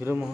இருமா?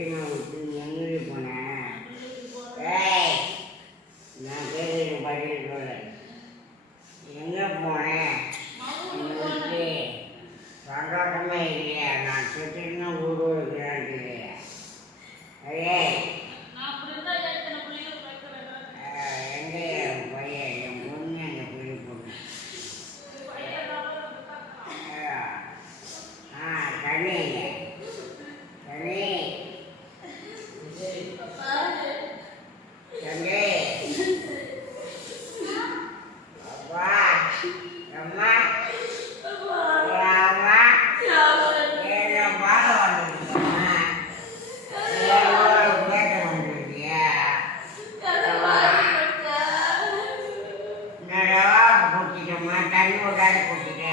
Yeah. நடுவு காய போட்டுக்க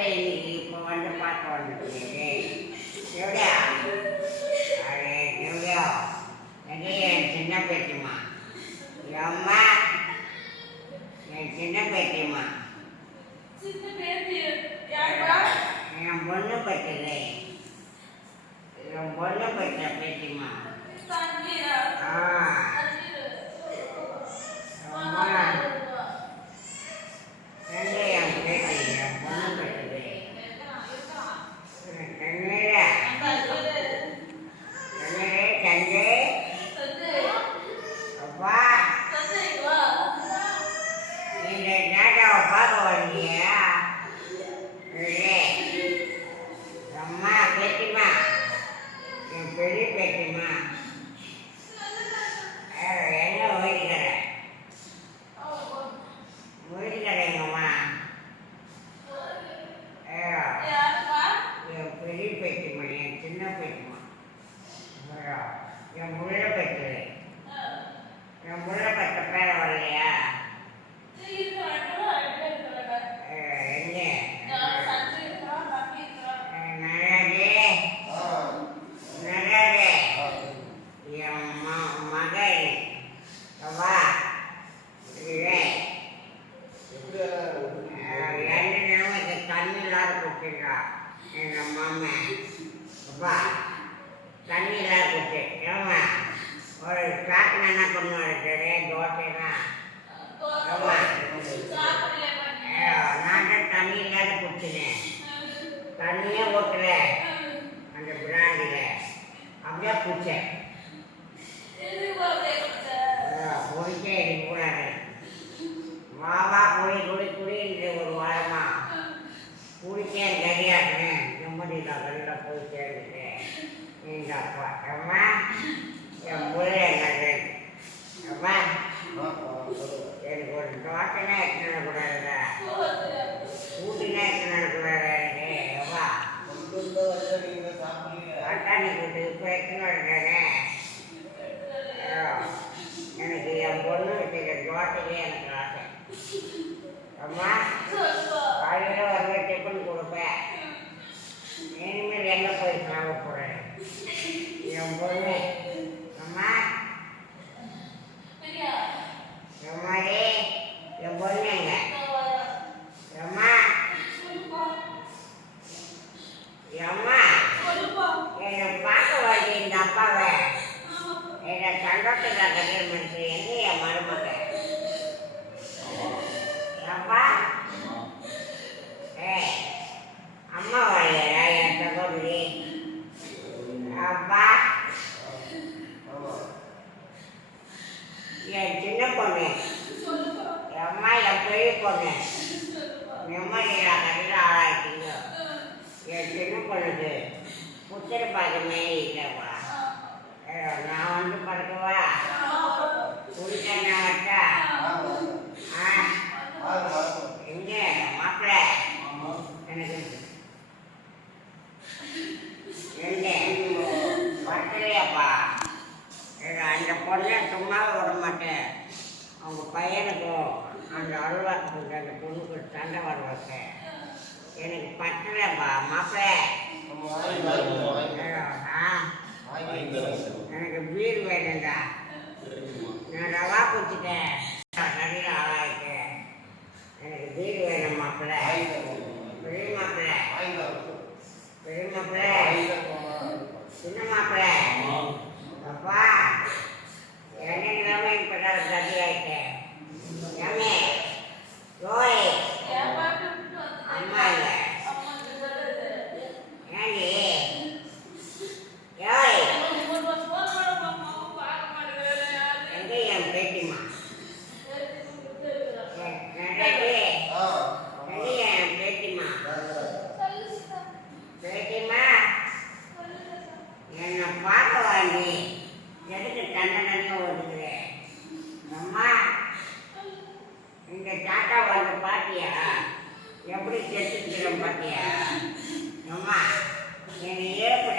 அதை இப்போ வந்து பார்க்க வந்துருக்கிறேன் எவ்வளோ அது எவ்வளோ எங்கே என் சின்ன பேட்டிமா அம்மா என் சின்ன பேட்டிமா என் பொண்ணு பெற்றதே. என் பொண்ணு பெற்ற பேட்டிமா எல்லாரும் இல்லாத கொடுத்துருக்கா எங்கள் மாமா. அப்பா தண்ணி இல்லாத கொடுத்து ஏமா ஒரு சாக்கு என்ன பண்ணு இருக்குது தோசைனா. நான் தண்ணி இல்லாத குடிச்சினேன் தண்ணியே ஊற்றல அந்த பிராண்டில் அப்படியே குடிச்சேன். எடுத்துன்னு வருகிறேன் எனக்கு என் பொண்ணு வச்சுக்க தோட்டமே எனக்கு ஆசை அம்மா காலையில் வருவ டிஃபன் கொடுப்பேன் இனிமேல் எங்கே போய் சாப்பிட போகிறேன் என் பொண்ணு. அம்மா. எம்மாடி என் பொண்ணு எங்க? அம்மா. அம்மா. பார்க்க வருது இந்த அப்பாவை என்னை சந்தோஷத்தில் கல்யாணம் பண்ணிட்டு என் மருமக அப்பா ஏ அம்மா வரலையா என் சகோதரி அப்பா என் சின்ன பொண்ணு என் அம்மா என் பெரிய பொண்ணு என் சின்ன பொண்ணுக்கு ஏ, நான் வந்து படுக்கவா குடித்தண்ணா வச்சா ஆ எங்க மாப்பிள்ள எனக்கு எங்க வரலையாப்பா அந்த பொண்ணை சும்மா விட மாட்டேன் அவங்க பையனுக்கும் அருள்வாக்கு அந்த பொண்ணுக்கு சண்டை வர வைப்பேன் எனக்கு பத்தலைப்பா மாப்பிள்ள எனக்கு வீடு வேணும்டா. நான் ரவா குடிச்சிட்டேன் கடையில் ஆளாயிட்டேன். எனக்கு வீடு வேணும் மாப்பிள்ள பெரிய மாப்பிள்ள பெரிய மாப்பிள்ள சின்ன மாப்பிள்ள அப்பா என்னைக்கு தான் இப்பதான் கதி ஆயிட்டேன் ஏமே யோய் அம்மா இல்லை ஏண்டி யோய் எங்க என் பேட்டிமா நடக்கு எங்க என் பேட்டிமா பேட்டிமா என்னை பார்க்க வாண்டி எதுக்கு தண்டனையும் ஒதுக்குறேன் அம்மா இந்த தாத்தா வந்து பாத்தியா எப்படி செத்துக்கிறோம் பாத்தியா அம்மா என்னை ஏற்பட